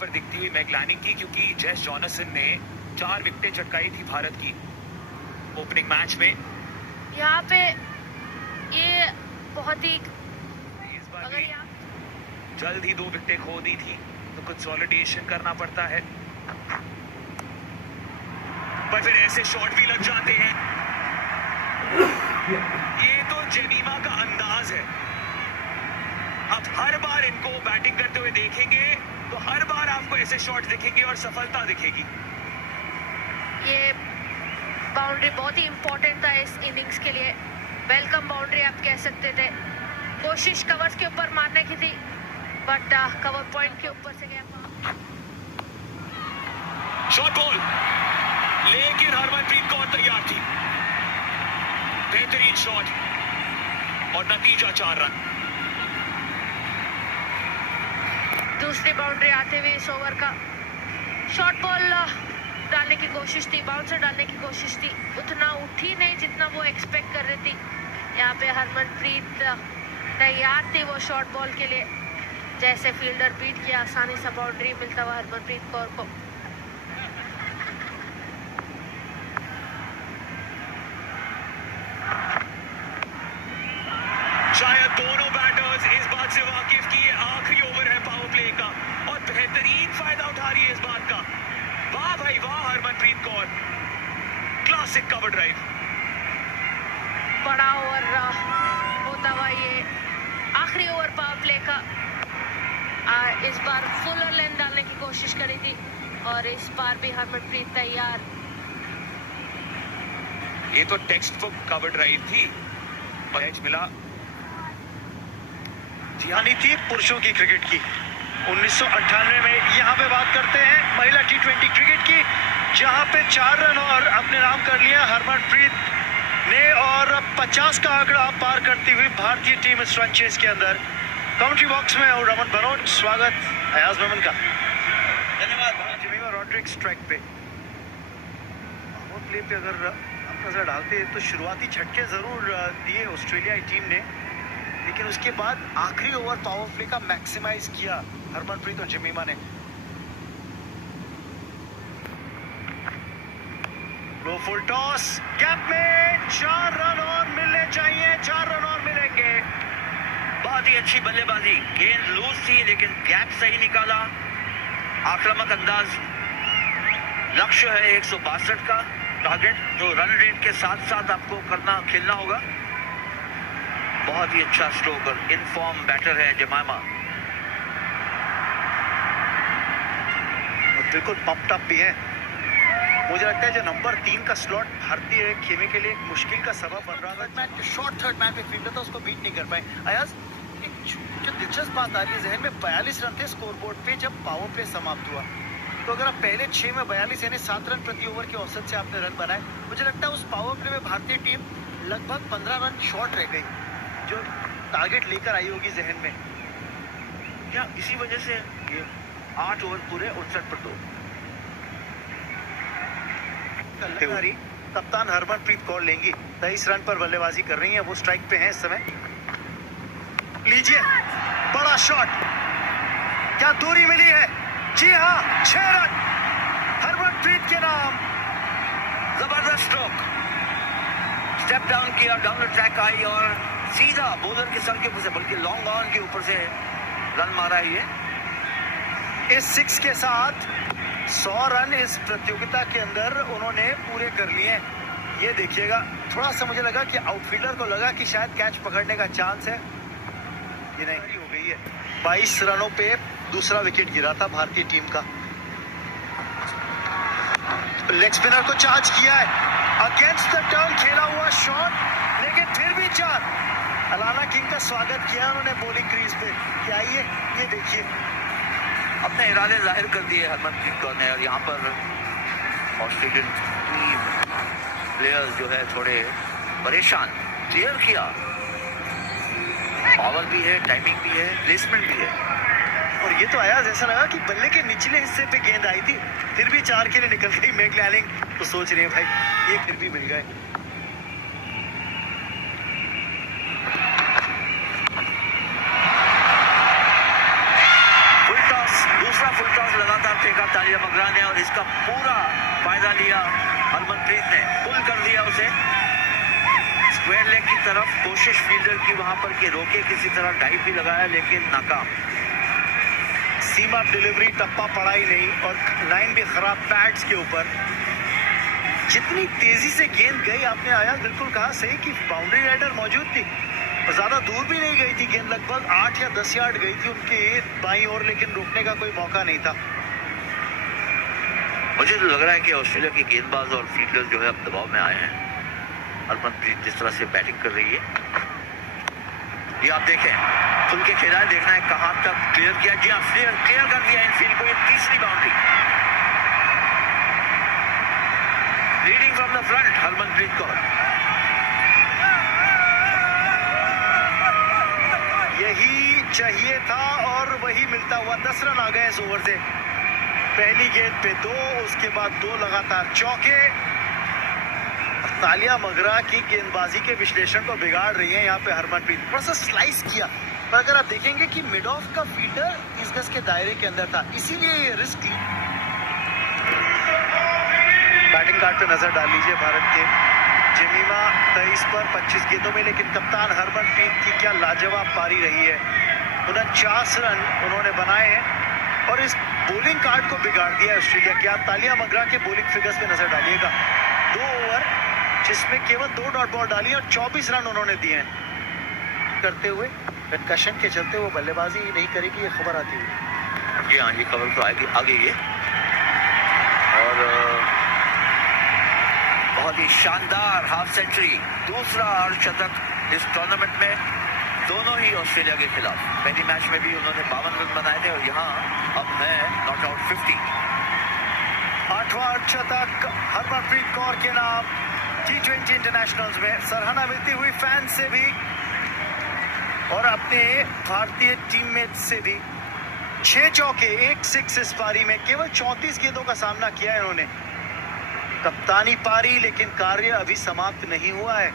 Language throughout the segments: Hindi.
पर दिखती हुई मैगलानिंग की, क्योंकि जेस जॉनसन ने 4 विकेटें चटकाई थी भारत की ओपनिंग मैच में। यहाँ पे ये बहुत ही इस बार भी जल्द ही 2 विकेटें खो दी थी, तो कंसोलिडेशन करना पड़ता है, पर फिर ऐसे शॉट भी लग जाते हैं। ये तो जेमीमा का अंदाज है। अब हर बार इनको बैटिंग करते हुए देखेंगे तो हर बार आपको ऐसे शॉट दिखेंगे और सफलता दिखेगी। ये बाउंड्री बहुत ही इंपॉर्टेंट था इस इनिंग्स के लिए। वेलकम बाउंड्री आप कह सकते थे। कोशिश कवर्स के ऊपर मारने की थी, बट कवर पॉइंट के ऊपर से गया। शॉट बॉल, लेकिन हरमनप्रीत कौर तैयार थी। बेहतरीन शॉट और नतीजा 4 रन। दूसरी बाउंड्री आते हुए इस ओवर का शॉर्ट बॉल डालने की कोशिश थी, बाउंसर डालने की कोशिश थी, उतना उठी नहीं जितना वो एक्सपेक्ट कर रही थी। यहाँ पे हरमनप्रीत तैयार थी वो शॉर्ट बॉल के लिए। जैसे फील्डर बीट किया, आसानी से बाउंड्री मिलता हुआ हरमनप्रीत कौर को। शायद दोनों बैटर्स इस बात से वाकिफ कि ये आखिरी ओवर है पावर प्ले का, और बेहतरीन फायदा उठा रही है इस बात का। वाह भाई वाह Harmanpreet Kaur, classic cover drive. बड़ा ओवर होता हुआ ये आखिरी ओवर पावर प्ले का। इस बार फुल लेंथ डालने की कोशिश करी थी और इस बार भी हरमनप्रीत तैयार। ये तो टेक्स्ट बुक कवर ड्राइव थी, मैच मिला। कहानी थी पुरुषों की क्रिकेट की 1998 में। यहाँ पे बात करते हैं महिला T20 क्रिकेट की, जहाँ पे 4 रन और अपने नाम कर लिया हरमनप्रीत ने, और 50 का आंकड़ा पार करती हुई भारतीय टीम इस रन चेस के अंदर। कमेंट्री बॉक्स में और रमन बनोट, स्वागत अयाज मेमन का। धन्यवाद। जेमिमा रॉड्रिक्स स्ट्राइक पे, पावर प्ले पे अगर आप नजर डालते तो शुरुआती झटके जरूर दिए ऑस्ट्रेलियाई टीम ने, लेकिन उसके बाद आखिरी ओवर पावर प्ले का मैक्सिमाइज किया हरमनप्रीत और जेमिमा ने। लो फुल टॉस, गैप में 4 रन और मिलने चाहिए, 4 रन और मिलेंगे। बहुत ही अच्छी बल्लेबाजी, गेंद लूज थी लेकिन गैप सही निकाला। आक्रामक अंदाज, लक्ष्य है 162 का टारगेट, जो रन रेट के साथ साथ आपको खेलना होगा। बहुत ही अच्छा स्ट्रोक और इन फॉर्म बैटर है जेमिमा, और बिल्कुल पंप्ड अप भी है। मुझे लगता है जो नंबर 3 का स्लॉट भारतीय खेमे के लिए एक मुश्किल का सबब बन रहा था। शॉर्ट थर्ड मैन पे फील्डर था, उसको बीट नहीं कर पाए। अयाज, जो दिलचस्प बात आ रही है जहन में, 42 रन थे स्कोर बोर्ड पे जब पावर प्ले समाप्त हुआ। तो अगर आप पहले 6 में 42 यानी 7 रन प्रति ओवर के औसत से आपने रन बनाए, मुझे लगता है उस पावर प्ले में भारतीय टीम लगभग 15 रन शॉर्ट रह गई, जो टारगेट लेकर आई होगी जहन में। या इसी वजह से ये 8 ओवर पूरे 59 पर 2। कप्तान हरमनप्रीत कौर लेंगी, 23 रन पर बल्लेबाजी कर रही हैं, वो स्ट्राइक पे हैं इस समय। लीजिए, बड़ा शॉट, क्या दूरी मिली है? जी हाँ, 6 रन हरमनप्रीत के नाम। जबरदस्त स्ट्रोक, स्टेप डाउन किया, डाउन द ट्रैक आई और सीधा बॉलर के सर के ऊपर से, बल्कि लॉन्ग ऑन के ऊपर से रन मारा है ये। इस 6 के साथ 100 रन इस प्रतियोगिता के अंदर उन्होंने पूरे कर लिए। ये देखिएगा, थोड़ा सा मुझे लगा कि आउटफील्डर को लगा कि शायद कैच पकड़ने का चांस है, ये नहीं हो गई है। 22 रनों पे दूसरा विकेट गिरा था भारतीय टीम का। लेग स्पिनर को चार्ज किया है, अगेंस्ट द टर्न खेला हुआ शॉट, लेकिन फिर भी 4। अलाना किंग का स्वागत किया उन्होंने बॉलिंग क्रीज पे कि आइए, ये देखिए। अपने इरादे जाहिर कर दिए हरमनप्रीत कौर ने, और यहाँ पर ऑस्ट्रेलियन टीम प्लेयर्स जो है थोड़े परेशान। क्लियर किया, पावर भी है, टाइमिंग भी है, प्लेसमेंट भी है। और ये तो आया ऐसा लगा कि बल्ले के निचले हिस्से पे गेंद आई थी, फिर भी 4 के लिए निकल गई मैगलानिंग। तो सोच रही है भाई, ये फिर भी मिल गए। फुल टॉस, दूसरा फुल टॉस लगा देखा तालिया मगरा ने और इसका पूरा फायदा लिया हरमनप्रीत ने, पुल कर दिया उसे स्क्वायर लेग की तरफ। कोशिश फील्डर की वहां पर कि रोके, किसी तरह डाइव भी लगाया लेकिन नाकाम। सीमा डिलीवरी टप्पा पड़ा ही नहीं और लाइन भी खराब पैड्स के ऊपर। जितनी तेजी से गेंद गई, आपने आया बिल्कुल कहा सही कि बाउंड्री राइडर मौजूद थी और ज्यादा दूर भी नहीं गई थी गेंद, लगभग 8 या 10 यार्ड गई थी उनके बाईं ओर, लेकिन रोकने का कोई मौका नहीं था। मुझे तो लग रहा है कि ऑस्ट्रेलिया की गेंदबाज और फील्डर जो है अब दबाव में आए हैं। हरमनप्रीत जिस तरह से बैटिंग कर रही है, ये आप देखें खुल के खेला है, देखना है कहां तक क्लियर किया। जी हाँ, क्लियर कर दिया इनफील्ड को, ये तीसरी boundary. Leading from the front Harmanpreet Kaur. यही चाहिए था और वही मिलता हुआ। 10 रन आ गए इस ओवर से। पहली गेंद पे 2, उसके बाद 2 लगातार चौके। तालिया मगरा की गेंदबाजी के विश्लेषण को बिगाड़ रही है यहाँ पे हरमनप्रीत। थोड़ा सा स्लाइस किया, पर अगर आप देखेंगे कि मिड ऑफ का फील्डर इस गज के दायरे के अंदर था, इसीलिए ये रिस्क ली। बैटिंग कार्ड पे नजर डाल लीजिए भारत के। जमीमा 23 पर 25 गेंदों में, लेकिन कप्तान हरमनप्रीत की क्या लाजवाब पारी रही है। 49 रन उन्होंने बनाए हैं और इस बॉलिंग कार्ड को बिगाड़ दिया ऑस्ट्रेलिया के। आप तालिया मगरा के बॉलिंग फिगर्स पे नजर डालिएगा। 2 ओवर जिसमें केवल 2 डॉट बॉल डाली और 24 रन उन्होंने दिए हैं। करते हुए कंकशन के चलते वो बल्लेबाजी नहीं करेगी, ये खबर आती हुई। जी हाँ, ये खबर तो आएगी आगे ये। और बहुत ही शानदार हाफ सेंचुरी, दूसरा अर्धशतक इस टूर्नामेंट में, दोनों ही ऑस्ट्रेलिया के खिलाफ। पहली मैच में भी उन्होंने 52 रन बनाए थे और यहाँ अब है नॉट आउट 50। 8वां अर्धशतक हरमनप्रीत कौर के नाम T20 इंटरनेशनल्स में। सराहना मिलती हुई फैंस से भी और अपने भारतीय टीममेट से भी। 6 चौके, 1 6 इस पारी में। केवल 34 गेंदों का सामना किया है इन्होंने। कप्तानी पारी, लेकिन कार्य अभी समाप्त नहीं हुआ है।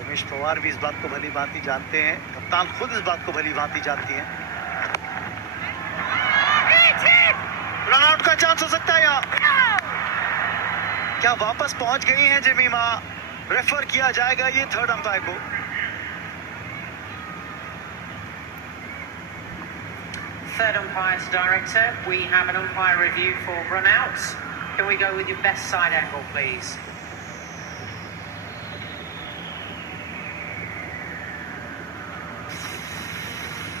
उमेश पवार भी इस बात को भली भांति जानते हैं, कप्तान खुद इस बात को भली भांति जानती हैं। रन आउट का चांस हो सकता है यहाँ। क्या वापस पहुंच गई हैं जमीमा? रेफर किया जाएगा ये थर्ड अंपायर को। Third umpire's director, we have an umpire review for run-outs. Can we go with your best side angle, please?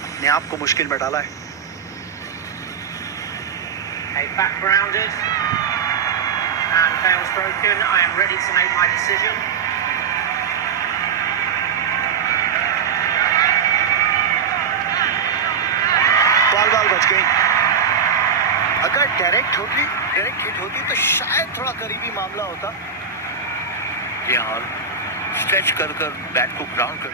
अपने आप को मुश्किल में डाला है। A backgrounded and fails broken. I am ready to make my decision. Ball बच गई। अगर डायरेक्ट हिट होती तो शायद थोड़ा करीबी मामला होता। जी हाँ, स्ट्रेच कर बैट को ग्राउंड कर।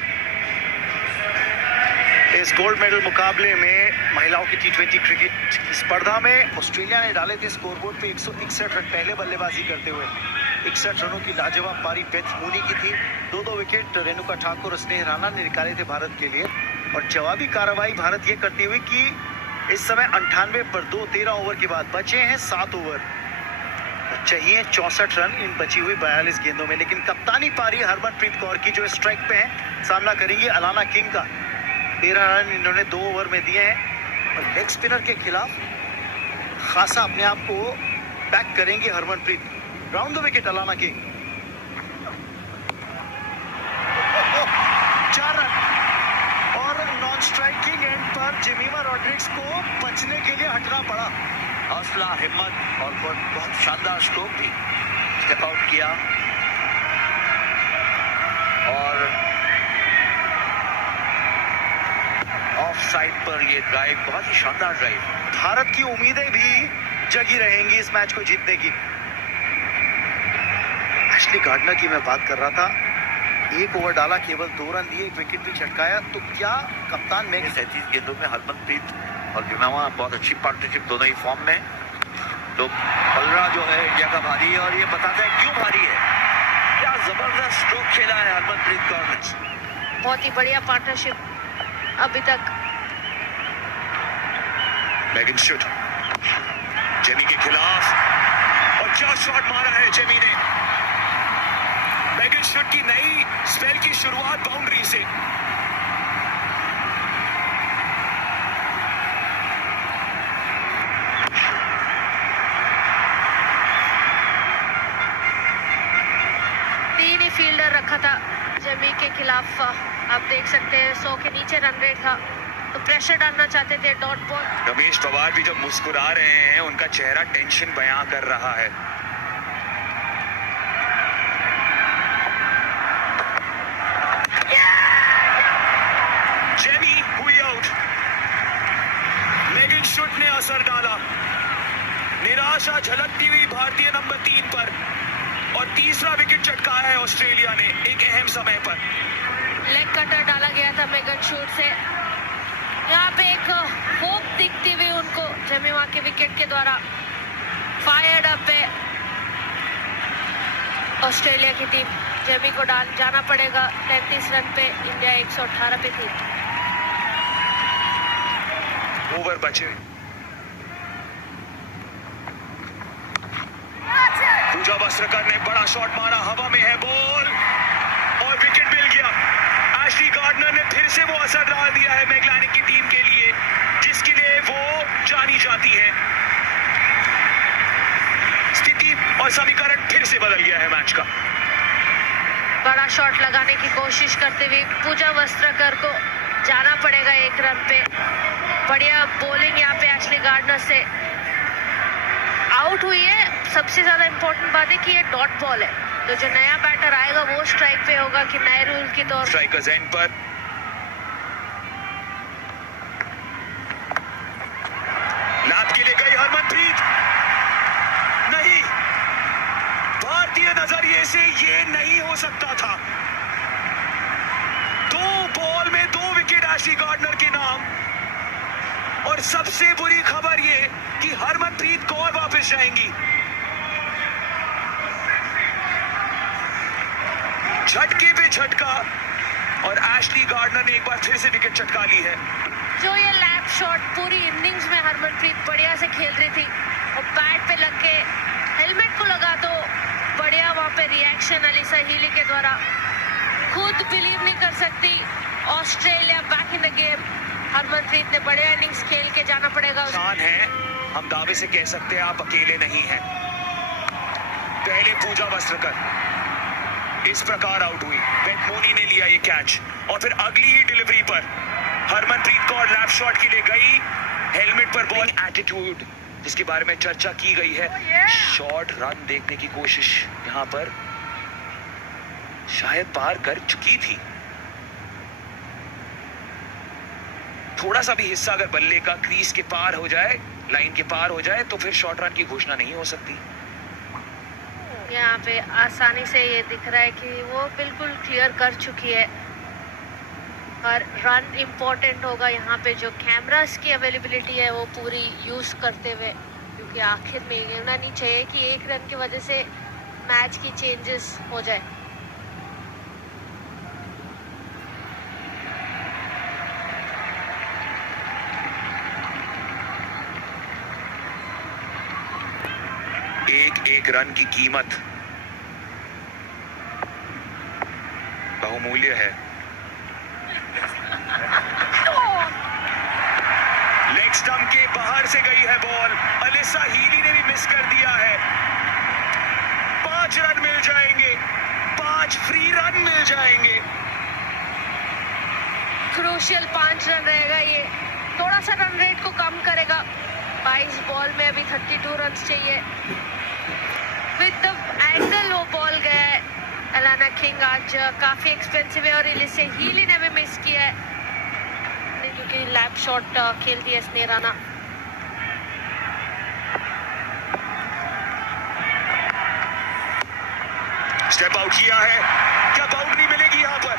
इस गोल्ड मेडल मुकाबले में महिलाओं की T20 क्रिकेट की स्पर्धा में ऑस्ट्रेलिया ने डाले थे स्कोरबोर्ड पे 161 रन पहले बल्लेबाजी करते हुए। 61 रनों की लाजवाब पारी बेथ मूनी की थी। 2 विकेट रेणुका ठाकुर और स्नेह राणा ने निकाले थे भारत के लिए। और जवाबी कार्रवाई भारत ये करती हुई कि इस समय 98 पर 2, 13 ओवर के बाद बचे हैं 7 ओवर। चाहिए 64 रन इन बची हुई 42 गेंदों में। लेकिन कप्तानी पारी हरमनप्रीत कौर की, जो स्ट्राइक पे है, सामना करेंगी अलाना किंग का। 13 रन इन्होंने 2 ओवर में दिए हैं और लेग स्पिनर के खिलाफ खासा अपने आप को बैक करेंगे Harmanpreet. Round the wicket Alana King. 4 run और नॉन स्ट्राइकिंग एंड पर जेमिमा रॉड्रिग्स को बचने के लिए हटना पड़ा। हौसला, हिम्मत और बहुत शानदार स्ट्रोक भी स्टेप आउट किया। और ऑफ साइड पर ये ड्राइव, बहुत ही शानदार ड्राइव। भारत की उम्मीदें भी जगी रहेंगी इस मैच को जीतने की। एशली गार्डनर की मैं बात कर रहा था। 1 ओवर डाला, केवल 2 रन दिए, 1 विकेट भी छटकाया। तो क्या कप्तान में 37 गेंदों में हरमनप्रीत और जमीमा बहुत अच्छी पार्टनरशिप, दोनों ही फॉर्म में। तो पलरा जो है इंडिया का भारी है और ये बताता है क्यों भारी है। क्या जबरदस्त स्ट्रोक खेला है हरमनप्रीत कौर ने। बहुत ही बढ़िया पार्टनरशिप अभी तक। Megan Schutt. जेमी के खिलाफ, और क्या शॉट मारा है जेमी ने। मेगन शुड की नई स्पेल की शुरुआत बाउंड्री से। तीन ही फील्डर रखा था जेमी के खिलाफ। आप देख सकते हैं 100 के नीचे रन रेट था, तो प्रेशर डालना चाहते थे डॉट बॉल। रमेश पवार भी जब मुस्कुरा रहे हैं, उनका चेहरा टेंशन बयां कर रहा है। जेमी हुई आउट। मेगन शुड ने असर डाला। निराशा झलकती हुई भारतीय नंबर 3 पर, और तीसरा विकेट चटकाया है ऑस्ट्रेलिया ने एक अहम समय पर। लेग कटर डाला गया था मेगन शूट से। यहाँ पे एक होप दिखती हुई उनको जेमिमा के विकेट के द्वारा। फायर्ड अप है ऑस्ट्रेलिया की टीम। जेमी को जाना पड़ेगा 33 रन पे, इंडिया 118 पे थी। ओवर बचे। पूजा वस्त्रकर ने बड़ा शॉट मारा, हवा में है बॉल और विकेट मिल गया। एशली गार्डनर ने फिर से वो असर डाल दिया है मैग्लानिक की टीम के लिए, जिसके लिए वो जानी जाती है। स्थिति और समीकरण फिर से बदल गया है मैच का। बड़ा शॉट लगाने की कोशिश करते हुए पूजा वस्त्रकर को जाना पड़ेगा 1 रन पे। बढ़िया बॉलिंग यहाँ पे एशली गार्डनर से। आउट हुई है। सबसे ज्यादा इंपॉर्टेंट बात है कि ये डॉट बॉल है, तो जो नया बैटर आएगा वो स्ट्राइक पे होगा कि नए रूल की तौर। स्ट्राइकर्स एंड पर लैप के लिए गई हरमनप्रीत, नहीं, भारतीय नजरिए से ये नहीं हो सकता था। 2 बॉल में 2 विकेट एशली गार्डनर के नाम, और सबसे बुरी खबर ये कि हरमनप्रीत कौर वापस जाएंगी। झटके पे झटका, और एशली गार्डनर ने एक बार फिर से विकेट चटका ली है। जो ये लैप शॉट पूरी इनिंग्स में हरमनप्रीत बढ़िया से खेल रही थी, और बैट पे लग के हेलमेट को लगा तो बढ़िया वहां पे रिएक्शन अलीसा हीली के द्वारा। खुद बिलीव नहीं कर सकती Australia back in the game. Harmanpreet ने बढ़िया इनिंग्स खेल के जाना पड़ेगा। शान है, हम दावे से कह सकते हैं आप अकेले नहीं हैं। पहले पूजा वस्त्रकर इस प्रकार आउट हुई, बेटमोनी ने लिया ये कैच, और फिर अगली ही डिलीवरी पर हरमनप्रीत कौर लैप शॉट के लिए गई, हेलमेट पर बॉल। एटीट्यूड जिसके बारे में चर्चा की गई है, शॉर्ट रन देखने की कोशिश यहाँ पर शायद पार कर चुकी थी। थोड़ा सा भी हिस्सा अगर बल्ले का क्रीज के पार हो जाए, लाइन के पार हो जाए, तो फिर शॉर्ट रन की घोषणा नहीं हो सकती। यहाँ पे आसानी से ये दिख रहा है कि वो बिल्कुल क्लियर कर चुकी है, और रन इम्पोर्टेंट होगा यहाँ पे। जो कैमरास की अवेलेबिलिटी है वो पूरी यूज़ करते हुए, क्योंकि आखिर में ये होना नहीं चाहिए कि 1 रन की वजह से मैच की चेंजेस हो जाए। एक रन की कीमत बहुमूल्य है। लेग स्टंप के बाहर से गई है बॉल, अलिसा हीली ने भी मिस कर दिया है। 5 रन मिल जाएंगे, 5 फ्री रन मिल जाएंगे। क्रूशियल 5 रन रहेगा ये, थोड़ा सा रन रेट को कम करेगा। 22 बॉल में अभी 32 रन चाहिए। विद द एंगल वो बॉल गया है। एलाना किंग आज काफी एक्सपेंसिव है, और इलिसे हीली ने भी मिस किया है, क्योंकि लैप शॉट खेलती है स्नेराना। स्टेप आउट किया है, क्या बाउंड्री मिलेगी यहाँ पर?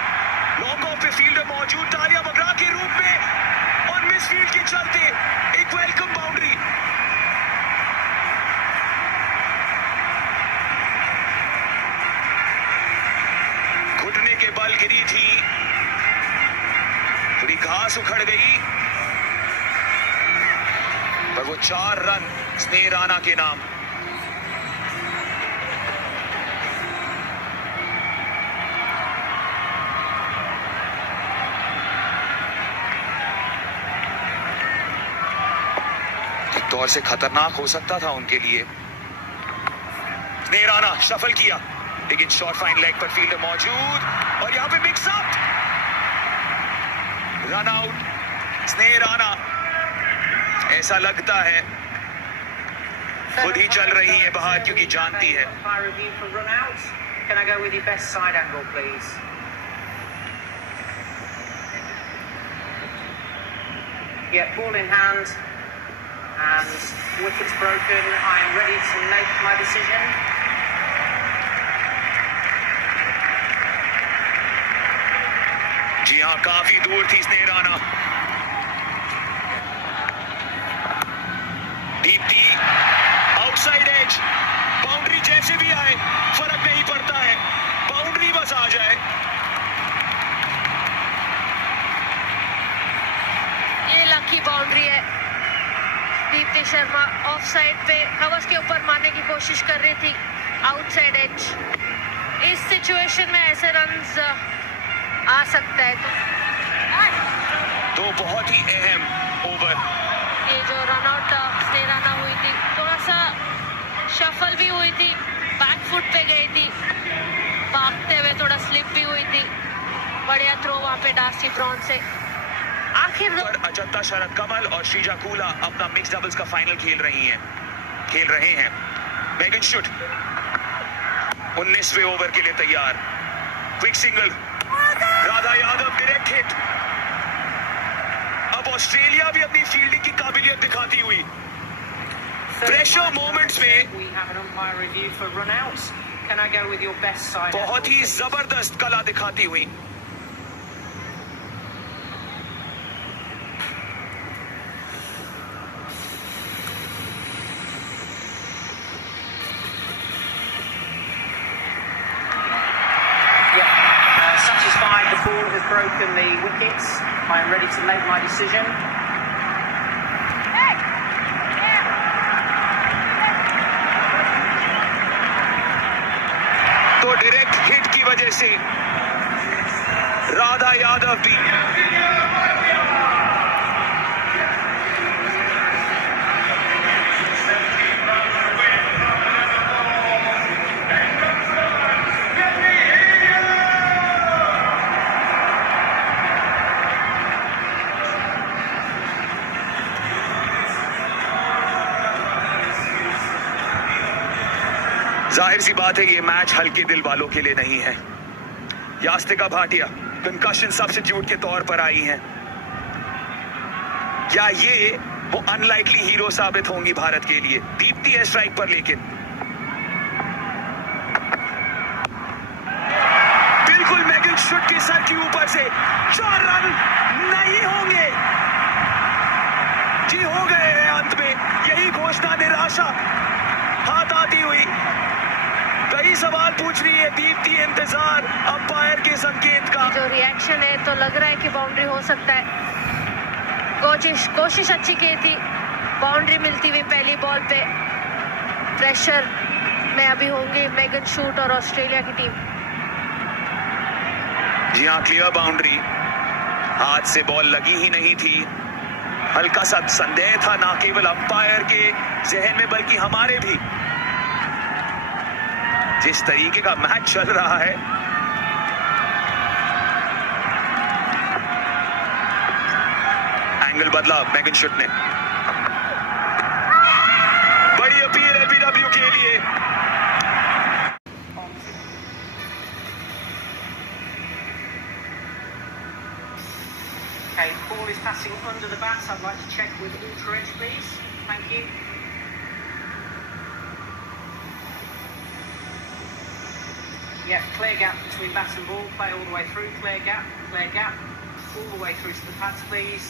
लॉन्ग ऑफ पे फील्डर मौजूद, तालिया बगरा के रूप में, और मिस फील्ड के चलते एक वेलकम बाउंड्री। घुटने के बल गिरी थी, थोड़ी घास उखड़ गई, पर और वो 4 रन स्नेह राणा के नाम। एक तौर से खतरनाक हो सकता था उनके लिए। स्नेह राणा शफल किया, लेकिन शॉर्ट फाइन लेग पर फील्डर मौजूद और यहाँ पे मिक्स अप, रन आउट स्नेह राणा। ऐसा लगता है खुद ही चल रही है बाहर, क्योंकि जानती है। Can I go with your best side angle, please? Yeah, ball in hand and wicket's broken. I am ready to make my decision. जी हाँ, काफी दूर थी Sneh Rana. Deepti outside edge, boundary जैसे भी आए फर्क नहीं पड़ता है, बाउंड्री बस आ जाए। ये लकी बाउंड्री है। दीप्ति शर्मा ऑफ साइड पे कवर्स के ऊपर मारने की कोशिश कर रही थी, आउटसाइड एज। इस सिचुएशन में ऐसे रन्स आ सकता है तो बहुत ही अहम ओवर। ये जो रन आउट स्नेह राणा हुई थी, थोड़ा सा शफल भी हुई थी, बैक फुट पे गई थी, भागते हुए थोड़ा स्लिप भी हुई थी। बढ़िया थ्रो वहां पे डार्सी ब्राउन से। आखिर अजंता शरद कमल और श्रीजा कूला अपना मिक्स डबल्स का फाइनल खेल रहे हैं। मेगन शुट 19वें ओवर के लिए तैयार। Quick single, Radha Yadav direct hit. अब ऑस्ट्रेलिया भी अपनी फील्डिंग की काबिलियत दिखाती हुई। प्रेशर मोमेंट्स में बहुत ही जबरदस्त कला दिखाती हुई। Satisfied the ball has broken the wickets. I am ready to make my decision. तो डायरेक्ट हिट की वजह से राधा यादव भी जाहिर सी बात है ये मैच हल्के दिल वालों के लिए नहीं है। यास्तिका भाटिया कंकशन सब्स्टिट्यूट के तौर पर आई हैं। क्या ये वो अनलाइकली हीरो साबित होंगी भारत के लिए? दीप्ति है स्ट्राइक पर, लेकिन बिल्कुल मेगन शुट के सर के ऊपर से 4 रन नहीं होंगे। जी हो गए हैं अंत में, यही घोषणा निराशा हाथ आती हुई। कई सवाल पूछ रही है दीप्ति, इंतजार अंपायर के संकेत का। जो रिएक्शन है तो लग रहा है कि बाउंड्री हो सकता है। कोशिश अच्छी की थी, बाउंड्री मिलती हुई पहली बॉल पे। प्रेशर में अभी होंगे मेगन शूट और ऑस्ट्रेलिया की टीम। जी हाँ, क्लियर बाउंड्री, हाथ से बॉल लगी ही नहीं थी। हल्का सा संदेह था ना केवल अंपायर के जहन में बल्कि हमारे भी। जिस तरीके का मैच चल रहा है, एंगल बदला मेगन शुट ने। बड़ी अपील है पीडब्ल्यू के लिए। Okay, ball is passing under the bats. I'd like to check with Ultra Edge, please. Thank you. Yeah, clear gap between bat and ball. Play all the way through. Clear gap. All the way through to the pads, please.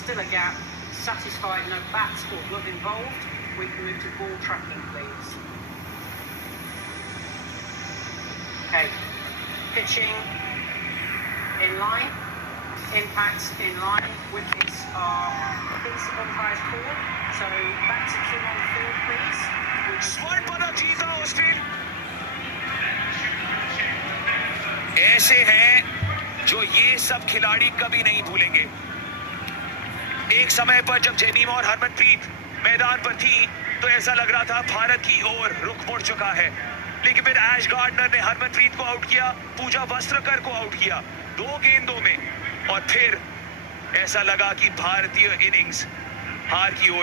Still a gap. Satisfied, no bats or glove involved. We can move to ball tracking, please. Okay, pitching in line. Impacts in line, wickets are, I think, umpire's call. So back to Kim on field, please. स्वर्ण पदक जीता ऑस्ट्रेल। ऐसे हैं जो ये सब खिलाड़ी कभी नहीं भूलेंगे। एक समय पर जब जेमिमा और हरमनप्रीत मैदान पर थी तो ऐसा लग रहा था भारत की ओर रुख मुड़ चुका है, लेकिन फिर ऐश गार्डनर ने हरमनप्रीत को आउट किया, पूजा वस्त्रकर को आउट किया 2 गेंदों में, और फिर ऐसा लगा कि भारतीय इनिंग्स हार की ओर